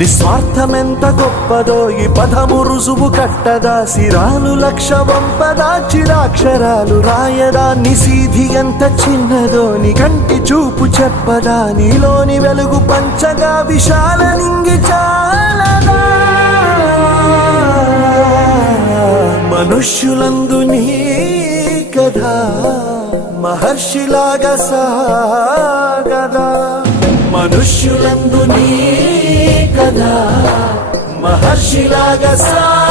నిస్వార్థమెంత గొప్పదో ఈ పదము రుజువు కట్టదా, సిరాలు లక్ష వంపదా, చిరాక్షరాలు రాయదా, నిసీధి ఎంత చిన్నదో నీ కంటి చూపు చెప్పదా, నీలోని వెలుగు పంచగా విశాల నింగి చాలదా. మనుష్యులందు నీ కథ మహర్షిలాగా సాగదా, మనుష్యులందు నీ కథ మహర్షిలాగా సాగదా.